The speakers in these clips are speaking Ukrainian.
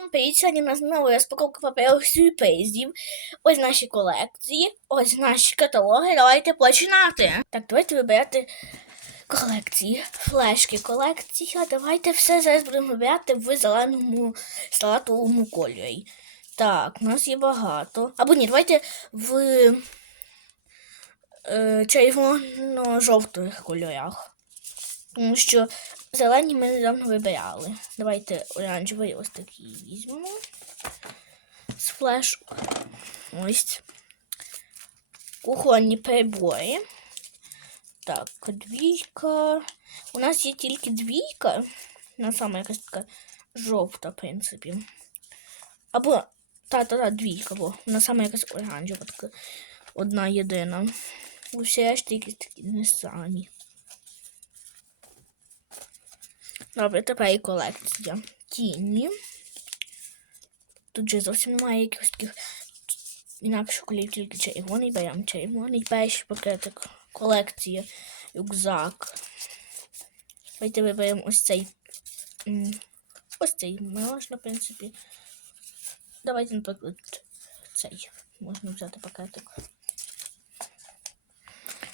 Всім привіт! Сьогодні у нас знову розпаковка паперових сюрпризів. Ось наші колекції, ось наші каталоги. Давайте починати. Так, давайте вибирати колекції. Флешки колекція. Давайте все зараз будемо вибирати в зеленому салатовому кольорі. Так, у нас є багато. Або ні, давайте в е, червоно-жовтих кольорах. Тому що зелені ми недавно вибирали. Давайте оранжевий ось такий візьмемо. З флеш. Ось. Кухонні прибори. Так, двійка. У нас є тільки двійка. Вона саме якась така жовта, в принципі. Або та-та-та, двійка, бо вона саме якась оранжева, така одна єдина. Усі решти якісь такі не самі. Добре, тепер і колекція. Тіні. Тут же зовсім немає якихось таких інакших кольорів, тільки червоний, беремо червоний. Перший пакетик колекція, рюкзак. Давайте виберемо ось цей. Ось цей можна, в принципі. Давайте, наприклад, цей. Можна взяти пакетик.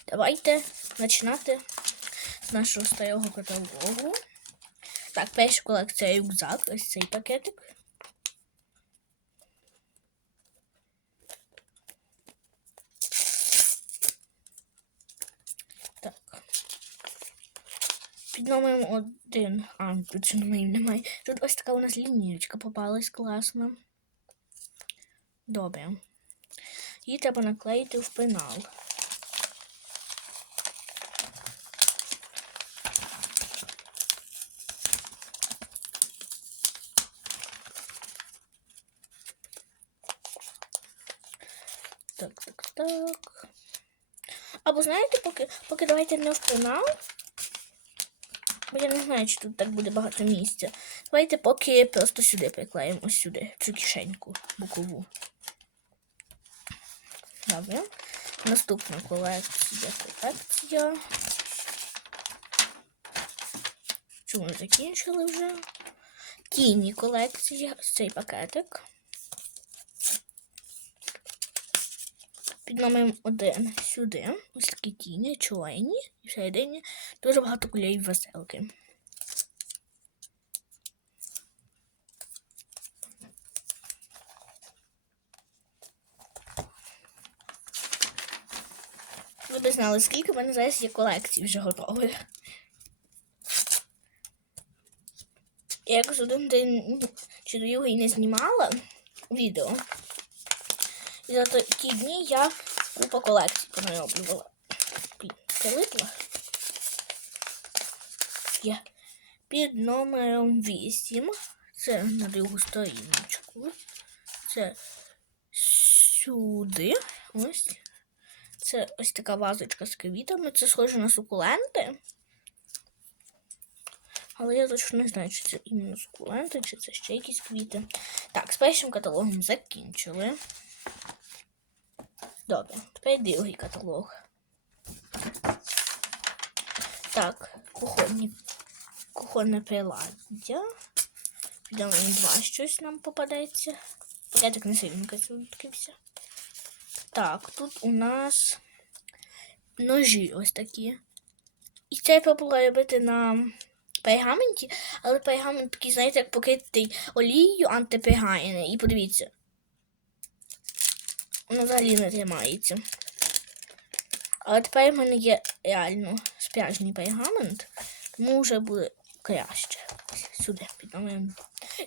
Давайте починати з нашого старого каталогу. Так, перша колекція рюкзак, ось цей пакетик. Так. Під номером один. А, тут ще номерів немає. Тут ось така у нас лінієчка попалась класно. Добре. Її треба наклеїти в пенал. Так. Або знаєте, поки, поки давайте не в пенал. Бо я не знаю, чи тут так буде багато місця. Давайте поки просто сюди приклеїмо ось сюди, цю кишеньку бокову. Добре. Наступна колекція. Колекція. Ми закінчили вже. Тіні колекція. Цей пакетик. Під номером один сюди. Ось такі тіні, чорні. І всередині дуже багато кольорів веселки. Ви б знали, скільки в мене зараз є колекцій вже готових. Я якось один день чи другий не знімала відео. І за ті дні я купа колекцій понароблювала. Прилипла. Я під номером 8. Це на другу сторіночку. Це сюди. Ось. Це ось така вазочка з квітами. Це схоже на сукуленти. Але я точно не знаю, чи це іменно сукуленти, чи це ще якісь квіти. Так, з першим каталогом закінчили. Добре, тепер другий каталог. Так, кухонні, кухонне приладдя. Підемо два щось нам попадеться. Пакетик не сильно відкрився. Так, тут у нас ножі ось такі. І це я пробувала робити на пергаменті, але пергамент такий, знаєте, як покритий олією антипергайний. І подивіться, воно взагалі не тримається. Але тепер в мене є реально справжній пергамент, тому вже буде краще. Сюди під.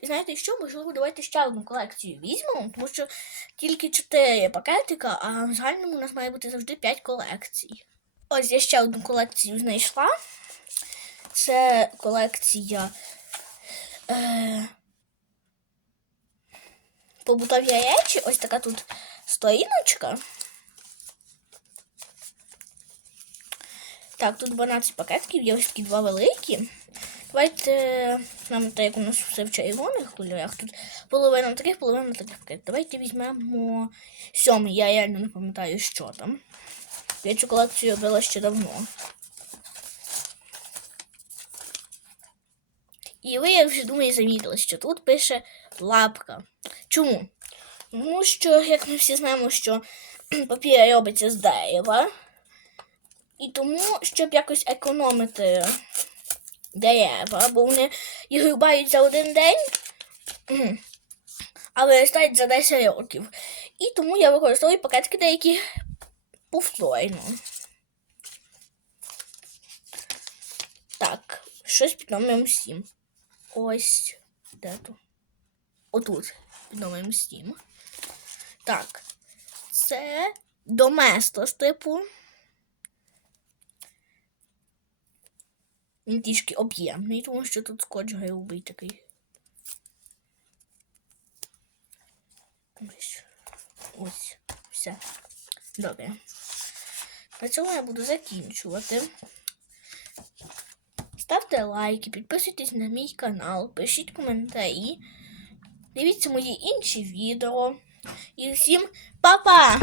І знаєте що? Можливо, давайте ще одну колекцію візьмемо, тому що тільки 4 пакетика, а в загальному у нас має бути завжди 5 колекцій. Ось я ще одну колекцію знайшла. Це колекція е, побутові речі. Ось така тут сторіночка. Так, тут 12 пакетків, є ось такі два великі. Давайте нам так як у нас все в червоних кольорах. Тут половина таких, половина таких пакетів. Давайте візьмемо сьомий. Я реально не пам'ятаю, що там. Я цю колекцію робила ще давно. І ви, я вже думаю, замітили, що тут пише лапка. Чому? Тому що, як ми всі знаємо, що папір робиться з дерева. І тому, щоб якось економити дерева, бо вони їх рубають за один день, а виростають за 10 років. І тому я використовую пакетики деякі повторно. Так, щось під номером 7. Ось де то? Отут під номером 7. Так. Це доместос, типу. Він трішки об'ємний, тому що тут скотч грубий такий. Ось. Ось. Все. Добре. На цьому я буду закінчувати. Ставте лайки, підписуйтесь на мій канал, пишіть коментарі, дивіться мої інші відео. І всім па-па!